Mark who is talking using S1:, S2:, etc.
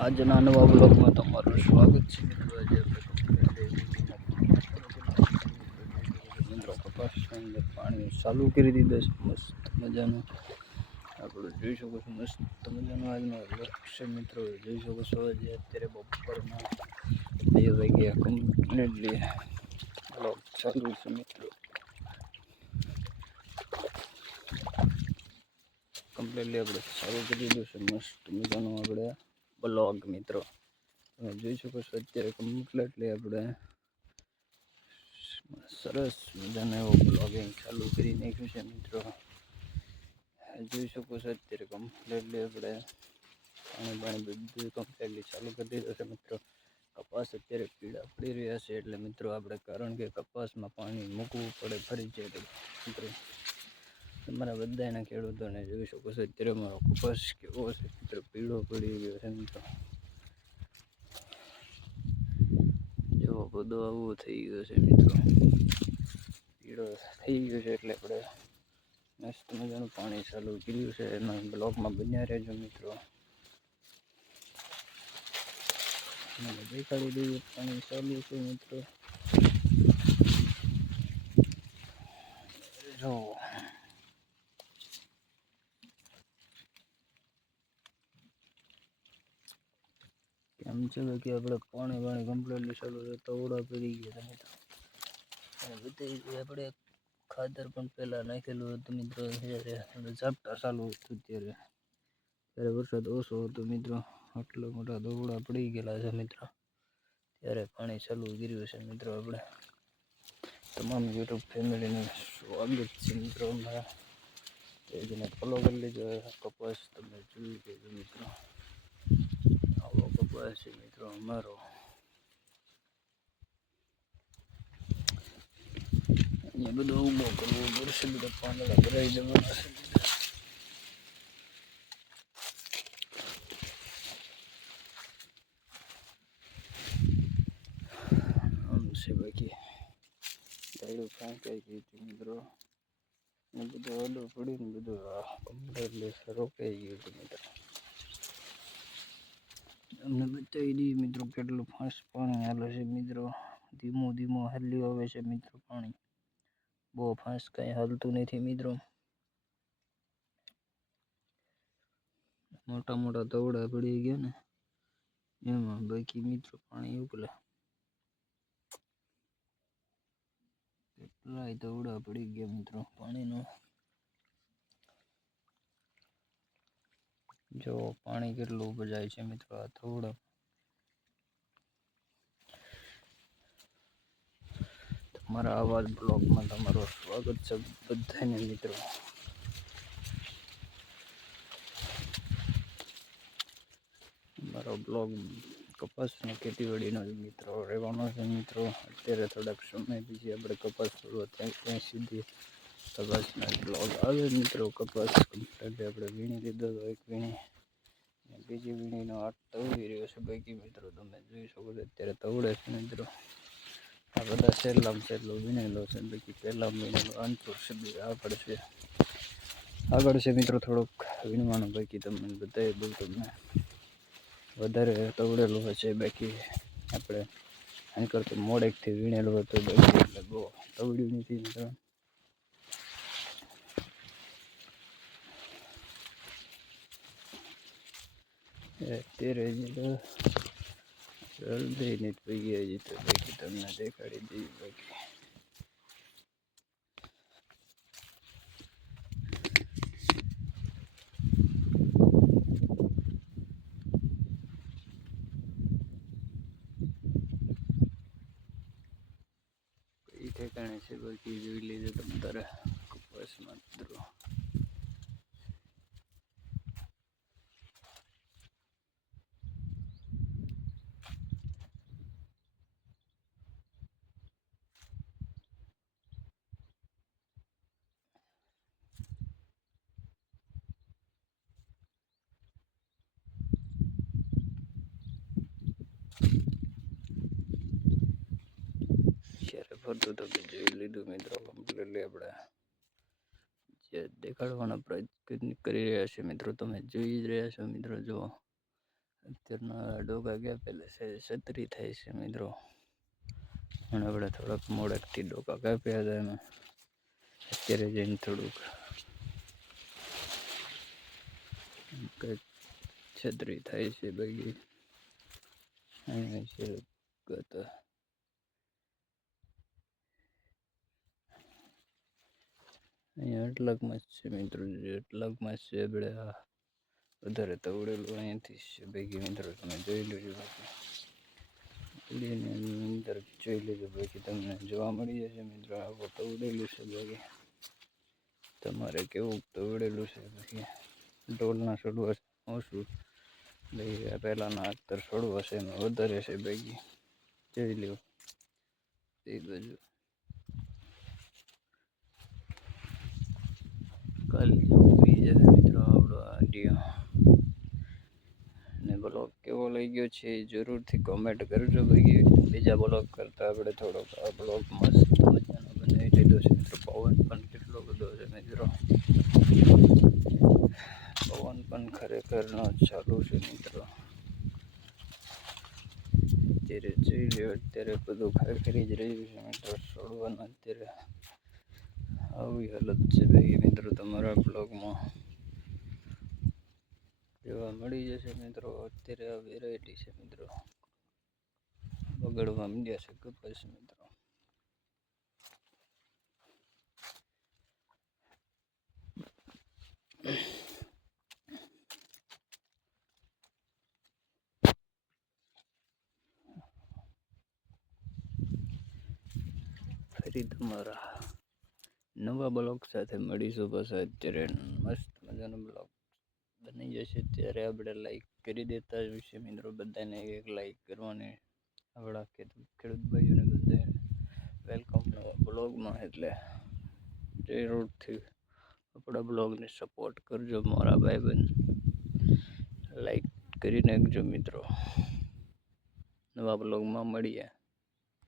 S1: આજના નવા બ્લોગમાં તમારું સ્વાગત છે. મિત્રો, આજે મિત્રો, કપાસ પાણી ચાલુ કરી દીધું છે. મસ્ત મજાનું. આપણે જોઈ શકો છો, મસ્ત મજાનો આજનો વર્ક છે. મિત્રો, જોઈ શકો છો, આજે અત્યારે બપોરના બે વાગ્યા કમ્પ્લીટલી બ્લોગ ચાલુ છે, મિત્રો. કમ્પ્લીટલી આપણે ચાલુ કરી દીધું છે. મસ્ત મજાનું આપણે બ્લોગ મિત્રો. તમે જોઈ શકો છો અત્યારે કમ્પ્લીટલી આપણે. સરસ મજાનો એવો બ્લોગિંગ ચાલુ કરી નાખ્યું છે, મિત્રો. જોઈ શકો છો અત્યારે કમ્પ્લીટલી આપણે. પાણી પાણી બધું કમ્પ્લીટલી ચાલુ કરી દીધું છે, મિત્રો. કપાસ અત્યારે પીળા પડી રહ્યા છે, એટલે મિત્રો આપણે કારણ કે કપાસમાં પાણી મૂકવું પડે, ફરી જાય મિત્રો. તમારા બધાના ખેડૂતોને જોઈ શકો છો. અત્યારે મારો કપાસ કેવો છે? મિત્રો પીળો પડી ગયો છે મિત્રો જો, બધો આવો થઈ ગયો છે મિત્રો. પીળો થઈ ગયો છે એટલે આપણે મસ્ત મજાનું પાણી ચાલુ કર્યું છે. એમાં બ્લોકમાં બન્યા રહેજો મિત્રો. દેખાડી દઈએ, પાણી ચાલુ છે મિત્રો. જો કેમ છે કે આપણે પાણી પાણી કમ્પ્લીટલી ચાલુ છે તવડા પડી ગયા તમે અને બધી આપણે ખાતર પણ પહેલાં નાખેલું હતું મિત્રો જ્યારે ઝાપટા ચાલુ હતું ત્યારે ત્યારે વરસાદ ઓછો હતો મિત્રો, આટલા મોટા દોવડા પડી ગયેલા છે મિત્રો. ત્યારે પાણી ચાલુ ગીર્યું છે મિત્રો આપણે. તમામ યુટ્યુબ ફેમિલીને સ્વાગત છે મિત્રો અમારા. જેને ફોલો કરી લેજો, કપાસ તમે જોઈ કે મિત્રો. કપાસ છે મિત્રો અમારો અહીંયા બધો ઊભો કરવો પડશે બધા પાંદડા ભરાઈ જવાના છે છે બધું કમ્પ્લેટલી રોકાઈ ગયું મિત્રો અમને બતાવી દઈએ મિત્રો કેટલું ફાસ્ટ પાણી હાલે છે મિત્રો. ધીમું ધીમું હાલ્યું આવે છે મિત્રો પાણી. બહુ ફાસ્ટ કાંઈ હાલતું નથી મિત્રો. મોટા મોટા તવડા પડી ગયા ને, એમાં બાકી મિત્રો પાણી ઉકલે કેટલાય તવડા પડી ગયા મિત્રો પાણીનો. જો પાણી કેટલું ઉપજાય છે મિત્રો આ થોડો. તમારા આવા બ્લોગમાં તમારું સ્વાગત છે બધાને મિત્રો. મારો બ્લોગ કપાસની ખેતીવાડીનો જ મિત્રો રહેવાનો છે મિત્રો. અત્યારે થોડાક સમય પછી આપણે કપાસ થોડો ત્યાં ત્યાં કપાસના બ્લોગ આવે મિત્રો, કપાસ કમ્પ્લીટ આપણે વીણી લીધો તો એક વીણી. બીજી વીણીનો આટ તવડી રહ્યો છે બાકી મિત્રો, તમે જોઈ શકો છો અત્યારે તવડે છે મિત્રો. આ બધા છેલ્લામાં છેલ્લો વીણેલો છે બાકી પહેલાં વીણેલો અંતર સુધી આગળ છે. આગળ છે મિત્રો થોડોક વીણવાનું બાકી તમને બધાએ બહુ તમને વધારે તવડેલું હશે બાકી આપણે આની કરતો મોડેકથી વીણેલું હતું બાકી એટલે બહુ તવડ્યું નથી મિત્રો. અત્યારે હજી તો જલ્દી નહીં પી ગયા હજી તો બાકી તમને દેખાડી દઈએ બાકી. ઠેકાણે છે બાકી જોઈ લેજો તમે તારે કપાસમાં મિત્રો જ્યારે ફરતું તો કે જોઈ લીધું મિત્રો કમ્પ્લીટલી આપણે જે દેખાડવાનો પ્રયત્ન કરી રહ્યા છે મિત્રો, તમે જોઈ જ રહ્યા છો મિત્રો, જો અત્યારના ડોગા ગયા પહેલાં છે છત્રી થાય છે મિત્રો. અને આપણે થોડાક મોડેકથી ડોકા કાપ્યા હતા એમાં. અત્યારે જઈને થોડુંક કંઈક છત્રી થાય છે બાકી અહીંયા છે અહીંયા એટલાકમાં જ છે મિત્રો જે એટલાકમાં જ છે આપણે આ વધારે તવડેલું અહીંયાથી જ છે બાકી મિત્રો તમે જોઈ લેજો બાકી વિડીયોની અંદર જોઈ લેજો બાકી તમને જોવા મળી જશે મિત્રો આવું તવડેલું છે બાકી તમારે કેવું તવડેલું છે બાકી ઢોલના છોડવા ઓછું બાકી પહેલાંના અત્તર છોડવા છે એમાં વધારે છે બાકી જોઈ લ્યો એ બાજુ કાલે મિત્રો આપણો આ વીડિયો અને બ્લોગ કેવો લઈ ગયો છે? જરૂરથી કોમેન્ટ કરજો ભાઈ. બીજા બ્લોગ કરતાં આપણે થોડોક આ બ્લોગ મસ્ત મજાનો બનાવી લીધો છે મિત્રો. પવન પણ કેટલો બધો છે મિત્રો. પવન પણ ખરેખરનો ચાલુ છે મિત્રો. અત્યારે જોઈ લ્યો, અત્યારે બધું ખરેખરી જ રહ્યું છે મિત્રો. છોડવાનું અત્યારે આવી હાલત છે ભાઈ. મિત્રો, તમારા બ્લોગમાં જોવા મળી જશે મિત્રો. અત્યારે આ વેરાયટી છે મિત્રો. બગડવા માંડ્યા છે કપાસ મિત્રો. ફરી તમારા નવા બ્લોગ સાથે મળીશું બસ અત્યારે મસ્ત મજાનો બ્લોગ બની જશે. ત્યારે આપણે લાઈક કરી દેતા છે મિત્રો, બધાને એક લાઈક કરવાની આપણા ખેડૂત ભાઈઓને બધાને વેલકમ નવા બ્લોગમાં. એટલે જરૂરથી આપણા બ્લોગને સપોર્ટ કરજો મારા ભાઈબંધ. લાઈક કરી નાખજો મિત્રો. નવા બ્લોગમાં મળીએ.